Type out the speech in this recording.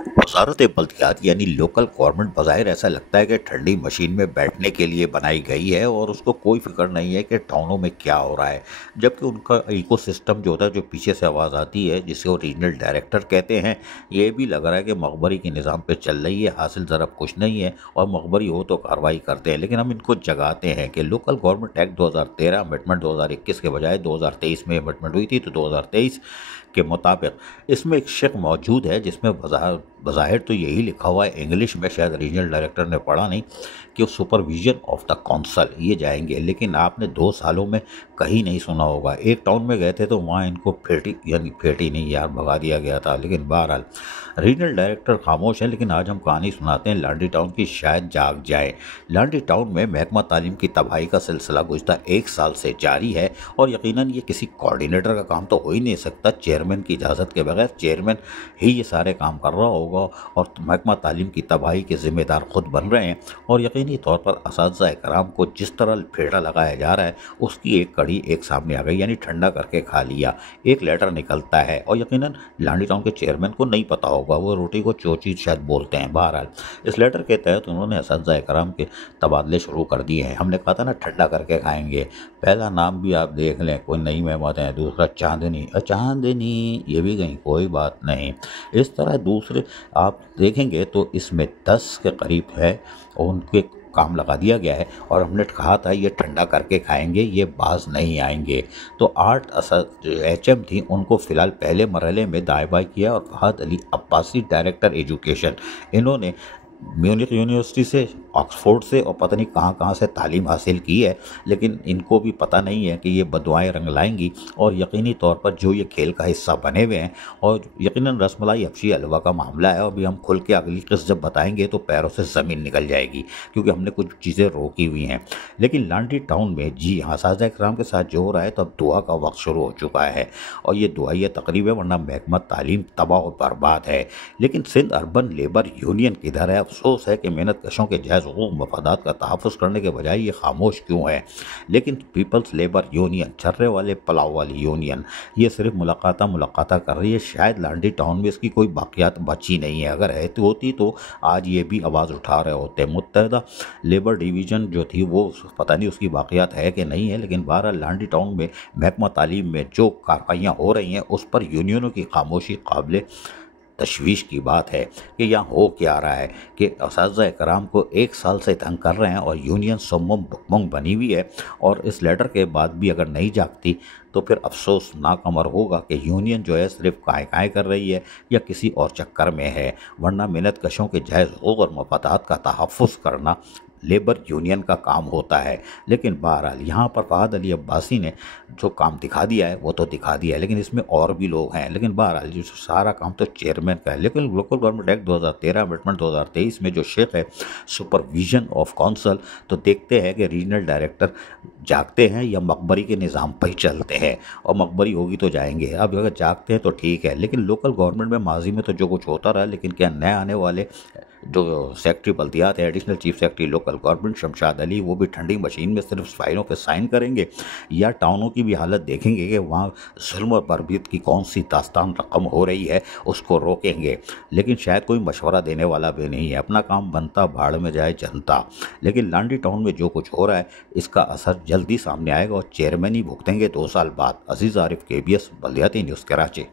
वजारत बल्दियात यानी local government बज़ाहिर ऐसा लगता है कि ठंडी मशीन में बैठने के लिए बनाई गई है और उसको कोई फिक्र नहीं है कि टाउनों में क्या हो रहा है। जबकि उनका इकोसिस्टम जो होता है, जो पीछे से आवाज़ आती है जिसे वो रीजनल डायरेक्टर कहते हैं, ये भी लग रहा है कि मकबरी के निज़ाम पे चल रही है। हासिल ज़रा कुछ नहीं है और मकबरी हो तो कार्रवाई करते हैं, लेकिन हम इनको जगाते हैं कि लोकल गवर्नमेंट एक्ट 2013 अमेंडमेंट 2021 के बजाय 2023 में अमेंडमेंट हुई थी, तो 2023 के मुताबिक इसमें एक शेक मौजूद है जिसमें बज़ाहिर तो यही लिखा हुआ है इंग्लिश में, शायद रीजनल डायरेक्टर ने पढ़ा नहीं, कि सुपरविजन ऑफ द काउंसिल ये जाएंगे। लेकिन आपने 2 सालों में कहीं नहीं सुना होगा। एक टाउन में गए थे तो वहाँ इनको फेटी नहीं यार, भगा दिया गया था। लेकिन बहरहाल रीजनल डायरेक्टर खामोश है। लेकिन आज हम कहानी सुनाते हैं लांडी टाउन की, शायद जाग जाए। लांडी टाउन में महकमा तालीम की तबाही का सिलसिला गुज़श्ता 1 साल से जारी है और यकीनन ये किसी कोऑर्डिनेटर का काम तो हो ही नहीं सकता। चेयरमैन की इजाज़त के बगैर चेयरमैन ही ये सारे काम कर रहा होगा और महकमा तालीम की तबाही के ज़िम्मेदार खुद बन रहे हैं। और यकीनी तौर पर असातिज़ा कराम को जिस तरह फेटा लगाया जा रहा है उसकी एक कड़ी एक सामने आ गई, यानी ठंडा करके खा लिया। एक लेटर निकलता है और यकीनन लांडी टाउन के चेयरमैन को नहीं पता होगा, वो रोटी को चोची शायद बोलते हैं। बहरहाल इस लेटर के तहत उन्होंने असातिज़ा कराम के तबादले शुरू कर दिए हैं। हमने कहा था ना ठंडा करके खाएंगे। पहला नाम भी आप देख लें, कोई नई मेहमान है। दूसरा चांदनी, चांदनी ये भी गई, कोई बात नहीं। इस तरह दूसरे आप देखेंगे तो इसमें 10 के करीब है और उनके काम लगा दिया गया है। और हमने कहा था ये ठंडा करके खाएंगे, ये बाज नहीं आएंगे। तो 8 HM थी, उनको फ़िलहाल पहले मरहले में दाएं बाएं किया। और फहद अली अब्बासी डायरेक्टर एजुकेशन, इन्होंने म्यूनिख यूनिवर्सिटी से, ऑक्सफोर्ड से और पता नहीं कहाँ कहाँ से तालीम हासिल की है, लेकिन इनको भी पता नहीं है कि ये बदुआएं रंग लाएंगी। और यकीनी तौर पर जो ये खेल का हिस्सा बने हुए हैं, और यकीनन रसमलाई हबशी हलवा का मामला है। और अभी हम खुल के अगली किस्त जब बताएंगे तो पैरों से ज़मीन निकल जाएगी, क्योंकि हमने कुछ चीज़ें रोकी हुई हैं। लेकिन लांडी टाउन में जी हाँ, असातिज़ा इकराम के साथ जो हो रहा है, तो अब दुआ का वक्त शुरू हो चुका है। और ये दुआई तकरीब है, वरना महकमा तालीम तबाह और बर्बाद है। लेकिन सिंध अर्बन लेबर यूनियन किधर है? अफसोस है कि मेहनत कशों के जायज़ हुकूक मफादात का तहफ़्फ़ुज़ करने के बजाय ये खामोश क्यों है। लेकिन पीपल्स लेबर यूनियन, छर्रे वाले पलाव वाली यूनियन, ये सिर्फ मुलाकाता कर रही है। शायद लांडी टाउन में इसकी कोई बाक़ियात बची नहीं है। अगर है तो होती तो आज ये भी आवाज़ उठा रहे होते। मुत्तहदा लेबर डिवीज़न जो थी वो पता नहीं उसकी बाक़ियात है कि नहीं है। लेकिन बहरहाल लांडी टाउन में महकमा तालीम में जो कार्रवाइयाँ हो रही हैं उस पर यूनियनों की खामोशी काबिल तशवीश की बात है कि यहाँ हो क्या रहा है कि असातिज़ा कराम को 1 साल से तंग कर रहे हैं और यूनियन सम्मुम बुकमुंग बनी हुई है। और इस लेटर के बाद भी अगर नहीं जागती तो फिर अफसोसनाक अमर होगा कि यूनियन जो है सिर्फ काय कर रही है या किसी और चक्कर में है। वरना मेहनत कशों के जायज़ हुकूक और मफादात का तहफ़्फ़ुज़ करना लेबर यूनियन का काम होता है। लेकिन बहरहाल यहाँ पर फहद अली अब्बासी ने जो काम दिखा दिया है वो तो दिखा दिया है, लेकिन इसमें और भी लोग हैं। लेकिन बहरहाल जो सारा काम तो चेयरमैन का है। लेकिन लोकल गवर्नमेंट एक्ट 2013 अमेंडमेंट 2023 में जो शेख है सुपरविजन ऑफ काउंसिल, तो देखते हैं कि रीजनल डायरेक्टर जागते हैं या मकबरी के निज़ाम पर ही चलते हैं। और मकबरी होगी तो जाएंगे। अब अगर जागते हैं तो ठीक है, लेकिन लोकल गवर्नमेंट में माजी में तो जो कुछ होता रहा, लेकिन क्या नए आने वाले जो सेक्रेटरी बल्दियात है, additional chief secretary local government Shamshad Ali, वो भी ठंडी मशीन में सिर्फ फाइलों पे साइन करेंगे या टाउनों की भी हालत देखेंगे कि वहाँ जुल्म और बर्बरीत की कौन सी दास्तान रकम हो रही है, उसको रोकेंगे। लेकिन शायद कोई मशवरा देने वाला भी नहीं है। अपना काम बनता, भाड़ में जाए जनता। लेकिन लांडी टाउन में जो कुछ हो रहा है इसका असर जल्दी सामने आएगा और चेयरमैन ही भुगतेंगे 2 साल बाद। अजीज़ आरिफ, KBS बल्दियाती न्यूज़, कराची।